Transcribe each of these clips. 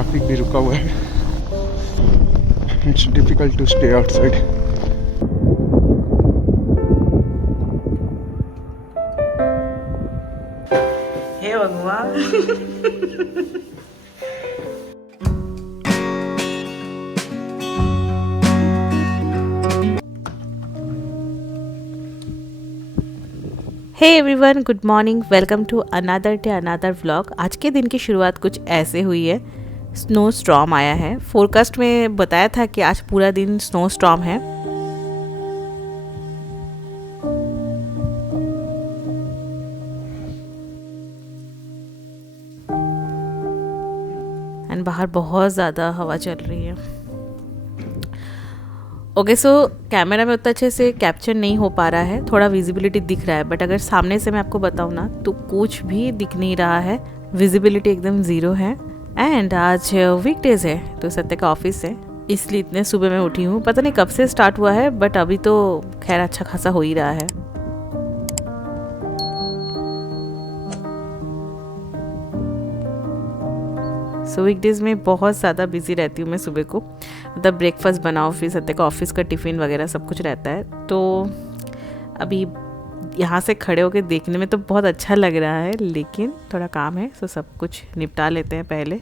ट्रैफिक भी रुका हुआ है. It's difficult to stay outside. हे भगवान. Hey everyone, good morning. Welcome to another day another vlog. आज के दिन की शुरुआत कुछ ऐसे हुई है. स्नो स्टॉर्म आया है. फोरकास्ट में बताया था कि आज पूरा दिन स्नो स्टॉर्म है. एंड बाहर बहुत ज़्यादा हवा चल रही है. ओके, सो कैमरा में उतना अच्छे से कैप्चर नहीं हो पा रहा है. थोड़ा विजिबिलिटी दिख रहा है, बट अगर सामने से मैं आपको बताऊँ ना तो कुछ भी दिख नहीं रहा है. विजिबिलिटी एकदम ज़ीरो है. एंड आज वीकडेज है तो सत्य का ऑफिस है, इसलिए इतने सुबह मैं उठी हूँ. पता नहीं कब से स्टार्ट हुआ है, बट अभी तो खैर अच्छा खासा हो ही रहा है. सो वीकडेज में बहुत ज़्यादा बिजी रहती हूँ मैं सुबह को. मतलब ब्रेकफास्ट बनाओ, फिर सत्य का ऑफिस का टिफ़िन वगैरह सब कुछ रहता है. तो अभी यहाँ से खड़े होकर देखने में तो बहुत अच्छा लग रहा है, लेकिन थोड़ा काम है, सो सब कुछ निपटा लेते हैं पहले.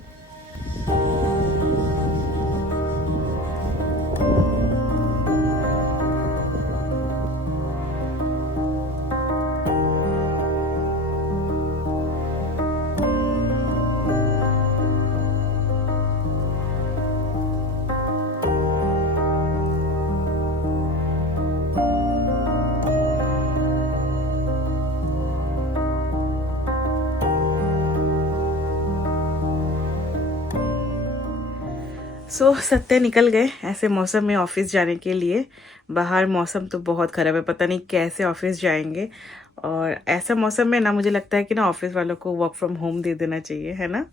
सो सत्य निकल गए ऐसे मौसम में ऑफिस जाने के लिए. बाहर मौसम तो बहुत ख़राब है, पता नहीं कैसे ऑफिस जाएंगे. और ऐसा मौसम में ना मुझे लगता है कि ना ऑफिस वालों को वर्क फ्रॉम होम दे देना चाहिए, है ना.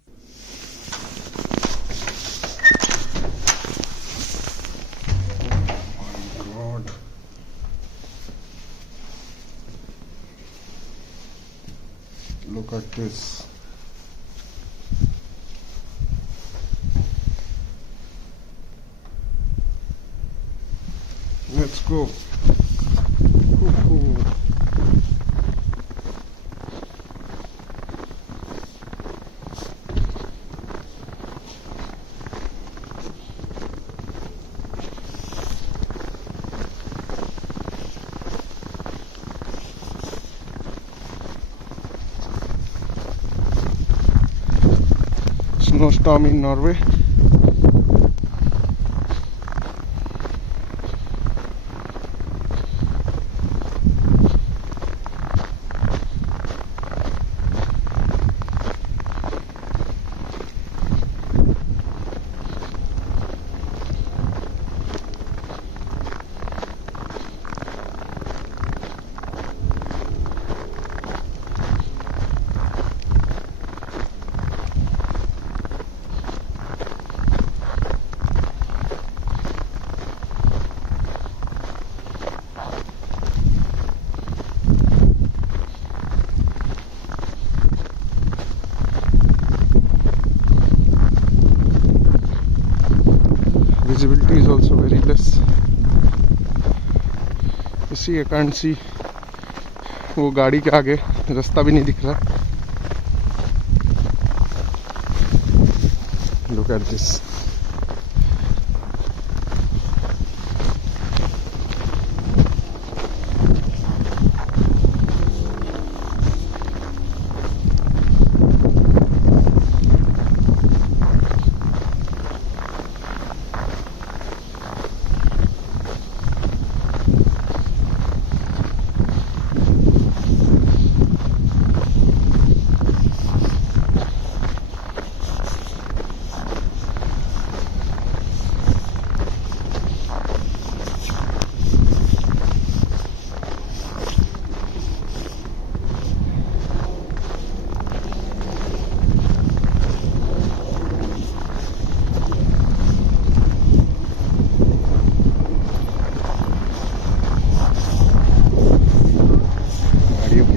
God. Look at this. Let's go. Hoo-hoo. Snowstorm in Norway. Visibility is also very less. You see, I can't see. वो गाड़ी के आगे रास्ता भी नहीं दिख रहा. Look at this.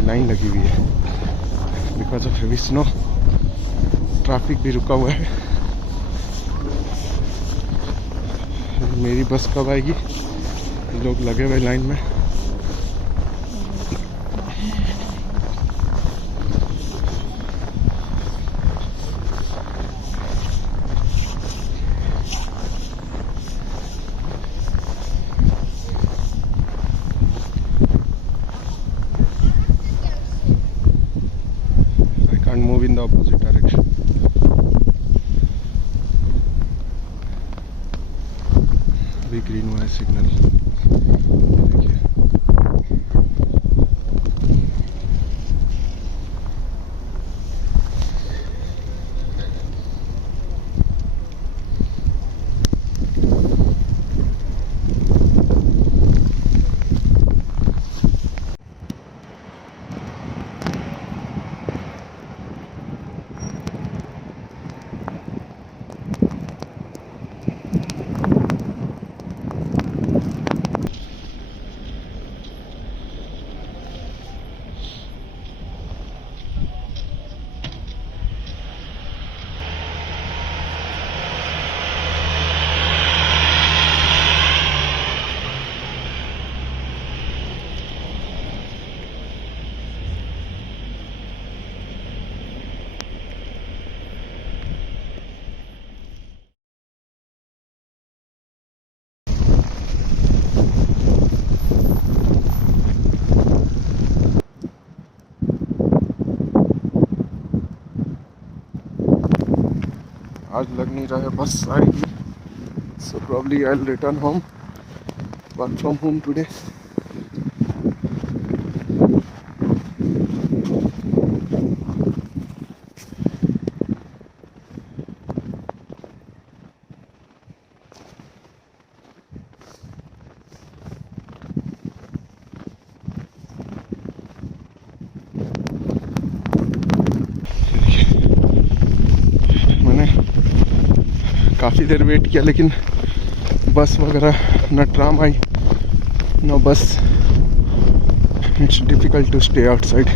लाइन लगी हुई है because of heavy snow. Traffic भी रुका हुआ है. मेरी बस कब आएगी? लोग लगे हुए लाइन में। I can't move in the opposite direction. अभी ग्रीन हुआ है सिग्नल, देखिए। आज लग नहीं रहा है बस आएगी, so probably I'll return home, work from home today. मैंने काफ़ी देर वेट किया लेकिन बस वगैरह न ट्राम आई न bus. It's difficult to stay outside.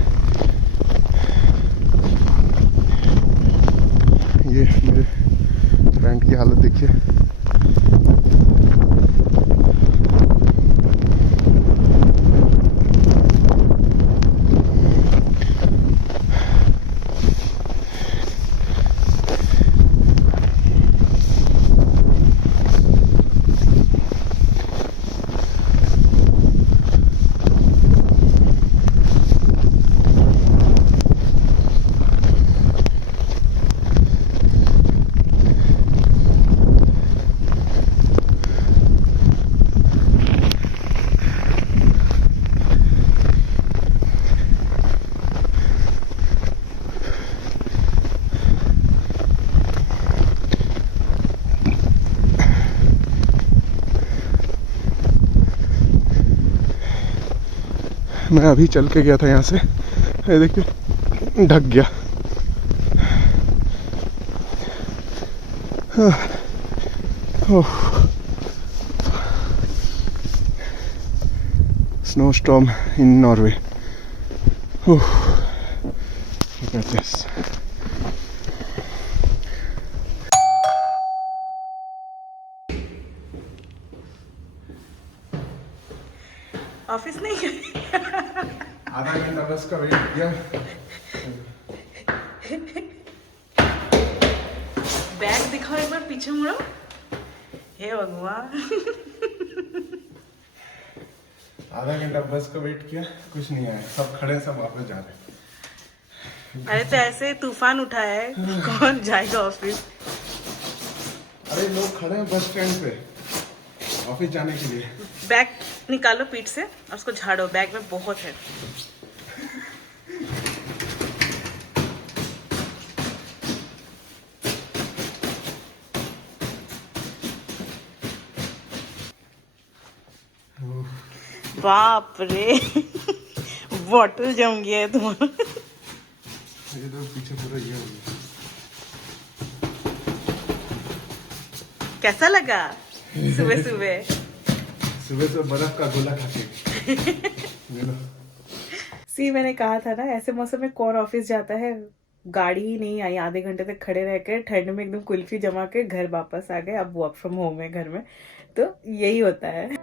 ये मेरे फ्रेंड की हालत देखिए। मैं अभी चल के गया था यहाँ से, ये देखिए ढक गया। Snow storm in Norway. Look at this. Office नहीं गए? आधा घंटा बस का वेट किया। बैग दिखाओ एक बार, पीछे मुड़ो। हे भगवान। आधा घंटा बस का वेट किया, कुछ नहीं आया, सब खड़े सब वापस जा रहे। अरे तो ऐसे तूफान उठा है, कौन जाएगा ऑफिस? अरे लोग खड़े हैं बस स्टैंड पे ऑफिस जाने के लिए। बैग निकालो पीठ से और उसको झाड़ो, बैग में बहुत है। बाप रे, बॉटल जम गया है तुम्हारा। ये तो पीछे पूरा ये हो गया। कैसा लगा सुबह सुबह? सुबह से बर्फ का गोला खा के। सी मैंने कहा था ना, ऐसे मौसम में कौन ऑफिस जाता है। गाड़ी ही नहीं आई, आधे घंटे तक खड़े रह कर ठंड में एकदम कुल्फी जमा के घर वापस आ गए। अब वर्क फ्रॉम होम है घर में, तो यही होता है।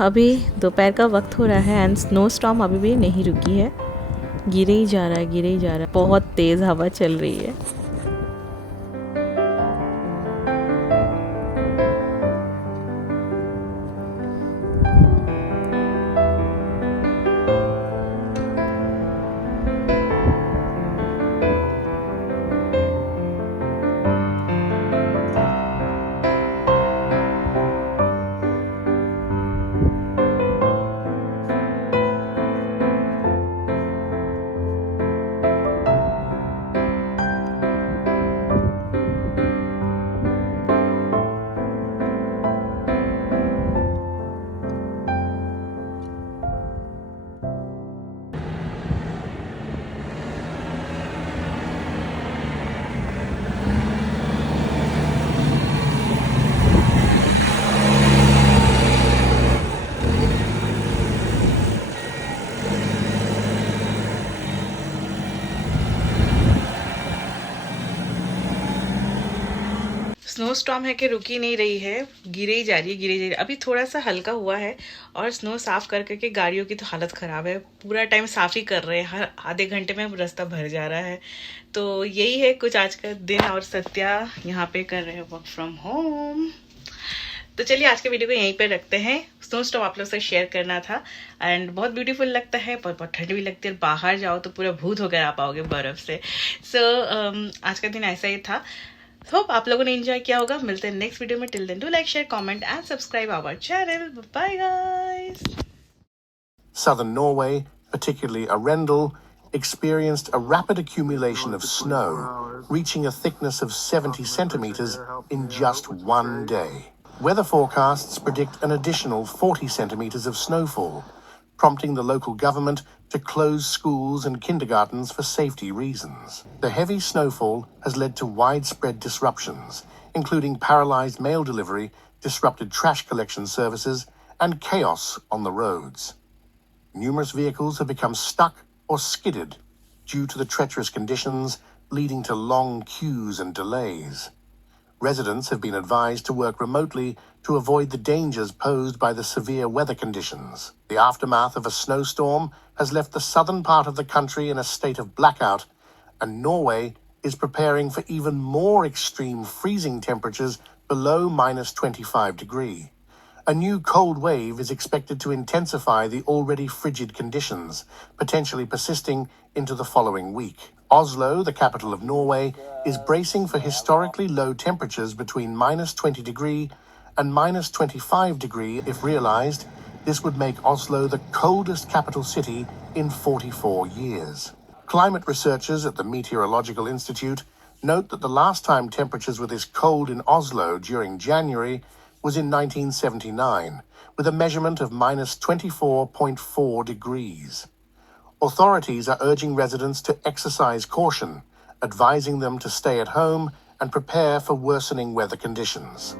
अभी दोपहर का वक्त हो रहा है एंड स्नो स्टॉर्म अभी भी नहीं रुकी है, गिरे ही जा रहा है, गिरे ही जा रहा है। बहुत तेज़ हवा चल रही है। स्नो स्टॉर्म है कि रुकी नहीं रही है, गिरे ही जा रही है, गिरे ही जा रही है। अभी थोड़ा सा हल्का हुआ है और स्नो साफ कर करके गाड़ियों की तो हालत ख़राब है। पूरा टाइम साफ ही कर रहे हैं, हर आधे घंटे में रास्ता भर जा रहा है। तो यही है कुछ आज का दिन। और सत्या यहाँ पे कर रहे हैं वर्क फ्रॉम होम। तो चलिए आज के वीडियो को यहीं पे रखते हैं। स्नो स्टॉर्म आप लोग से शेयर करना था एंड बहुत ब्यूटीफुल लगता है, पर बहुत ठंड भी लगती है। बाहर जाओ तो पूरा भूत होकर आ पाओगे बर्फ़ से। आज का दिन ऐसा ही था। होप आप लोगों ने एंजॉय किया होगा। मिलते हैं नेक्स्ट वीडियो में। Till then do like, share, comment and subscribe our channel. Bye guys. Southern Norway, particularly Arendal, experienced a rapid accumulation of snow, reaching a thickness of 70 centimeters in just one day. Weather forecasts predict an additional 40 centimeters of snowfall, prompting the local government to close schools and kindergartens for safety reasons. The heavy snowfall has led to widespread disruptions, including paralyzed mail delivery, disrupted trash collection services, and chaos on the roads. Numerous vehicles have become stuck or skidded due to the treacherous conditions, leading to long queues and delays. Residents have been advised to work remotely to avoid the dangers posed by the severe weather conditions. The aftermath of a snowstorm has left the southern part of the country in a state of blackout, and Norway is preparing for even more extreme freezing temperatures below -25 degrees. A new cold wave is expected to intensify the already frigid conditions, potentially persisting into the following week. Oslo, the capital of Norway, is bracing for historically low temperatures between -20 degrees and -25 degrees. If realized, this would make Oslo the coldest capital city in 44 years. Climate researchers at the Meteorological Institute note that the last time temperatures were this cold in Oslo during January was in 1979, with a measurement of -24.4 degrees. Authorities are urging residents to exercise caution, advising them to stay at home and prepare for worsening weather conditions.